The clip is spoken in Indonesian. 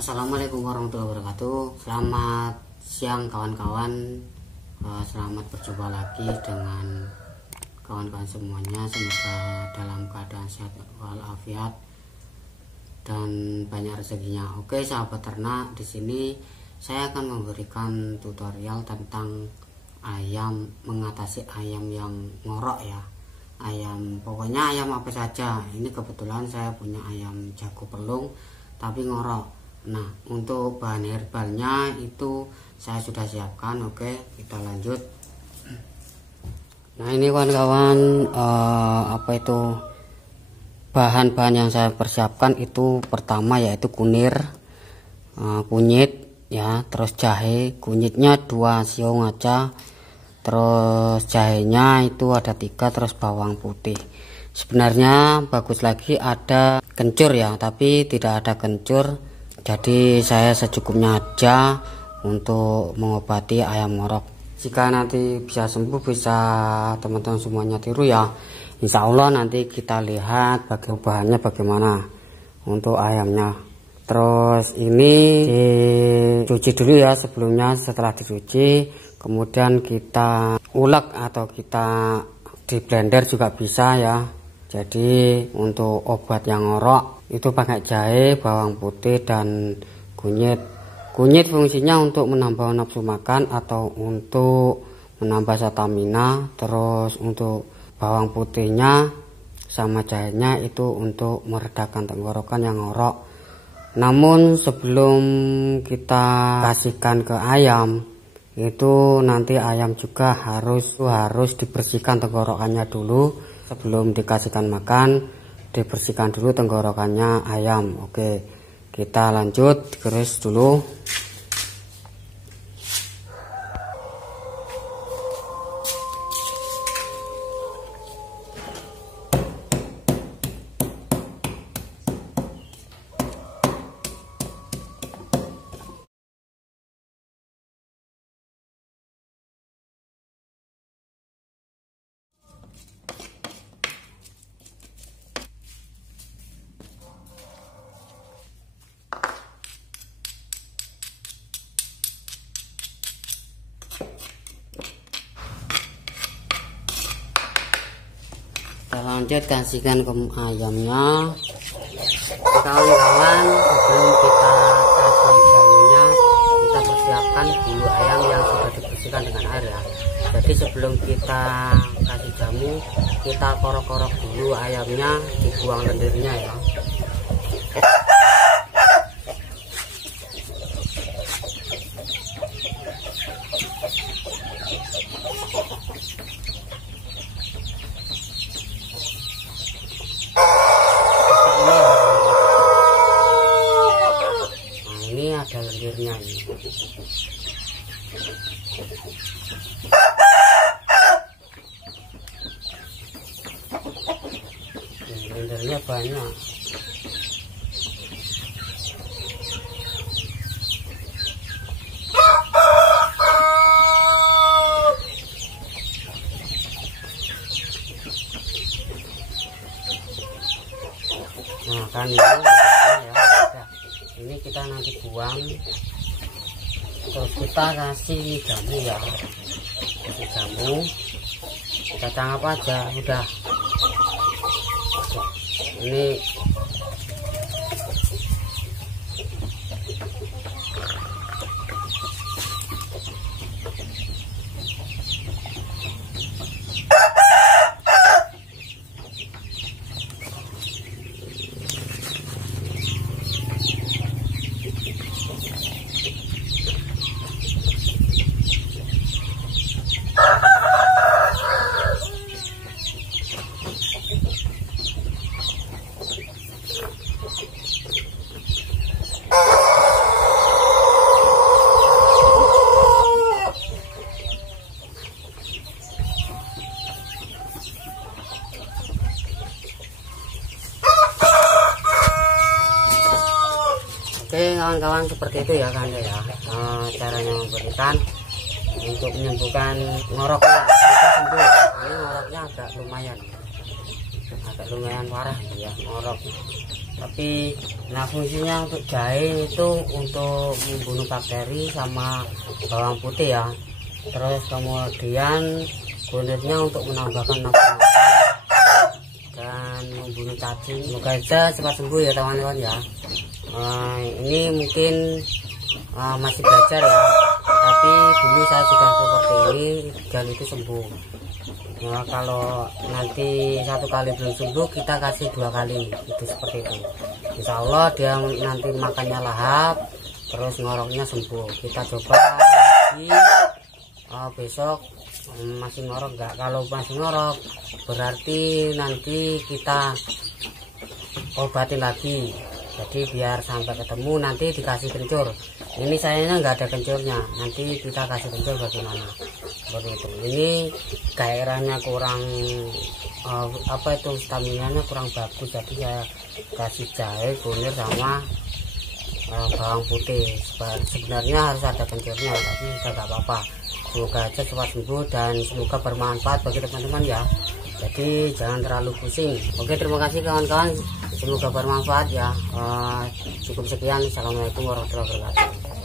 Assalamualaikum warahmatullahi wabarakatuh. Selamat siang kawan-kawan. Selamat berjumpa lagi dengan kawan-kawan semuanya. Semoga dalam keadaan sehat walafiat dan banyak rezekinya. Oke, sahabat ternak, di sini saya akan memberikan tutorial tentang ayam, mengatasi ayam yang ngorok ya. Pokoknya ayam apa saja. Ini kebetulan saya punya ayam jago pelung tapi ngorok. Nah, untuk bahan herbalnya itu saya sudah siapkan. Oke, kita lanjut. Nah, ini kawan-kawan, bahan-bahan yang saya persiapkan itu pertama yaitu kunyit ya, terus jahe. Kunyitnya 2 siung aja, terus jahenya itu ada 3, terus bawang putih. Sebenarnya bagus lagi ada kencur ya, tapi tidak ada kencur, jadi saya secukupnya aja untuk mengobati ayam ngorok. Jika nanti bisa sembuh, bisa teman-teman semuanya tiru ya, insya Allah nanti kita lihat bahannya bagaimana untuk ayamnya. Terus ini dicuci dulu ya sebelumnya. Setelah dicuci kemudian kita ulek atau kita di blender juga bisa ya. Jadi untuk obat yang ngorok itu pakai jahe, bawang putih, dan kunyit. Kunyit fungsinya untuk menambah nafsu makan atau untuk menambah stamina. Terus untuk bawang putihnya sama jahenya itu untuk meredakan tenggorokan yang ngorok. Namun sebelum kita kasihkan ke ayam, itu nanti ayam juga harus dibersihkan tenggorokannya dulu. Sebelum dikasihkan makan, dibersihkan dulu tenggorokannya ayam. Oke, kita lanjut digerus dulu. Kita lanjut kasihkan ke ayamnya. Kawan-kawan, sebelum kita kasih jamunya, kita persiapkan bulu ayam yang sudah dibersihkan dengan air ya. Jadi sebelum kita kasih jamu, kita korok-korok dulu ayamnya, dibuang lendirnya ya. Ada lendirnya ini. Lendirnya banyak. Nah kan ini ya, ini kita nanti buang, terus kita kasih jamu ya, kasih jamu, kacang apa aja udah. Ini Oke kawan-kawan, seperti itu ya kan ya, caranya memberikan untuk menyembuhkan ngoroknya. Kita sembuh. Ini ngoroknya agak lumayan parah ya ngorok. Tapi nah fungsinya untuk jahe itu untuk membunuh bakteri sama bawang putih ya. Terus kemudian kulitnya untuk menambahkan nafsu makan dan membunuh cacing. Semoga aja cepat sembuh ya teman-teman ya. Ini mungkin masih belajar ya, tapi dulu saya sudah seperti ini dan itu sembuh. Nah, kalau nanti satu kali belum sembuh, kita kasih 2 kali, itu seperti itu. Insya Allah dia nanti makannya lahap, terus ngoroknya sembuh. Kita coba lagi besok masih ngorok nggak. Kalau masih ngorok berarti nanti kita obatin lagi. Jadi biar sampai ketemu nanti dikasih kencur. Ini sayangnya nggak ada kencurnya, nanti kita kasih kencur bagaimana seperti itu. Ini gairahnya kurang staminanya kurang bagus, jadi saya kasih jahe, kunir sama bawang putih. Sebenarnya harus ada kencurnya, tapi kita nggak apa-apa. Semoga aja cepat sembuh dan semoga bermanfaat bagi teman-teman ya. Jadi jangan terlalu pusing. Oke, terima kasih kawan-kawan, semoga bermanfaat ya. Cukup sekian, assalamualaikum warahmatullahi wabarakatuh.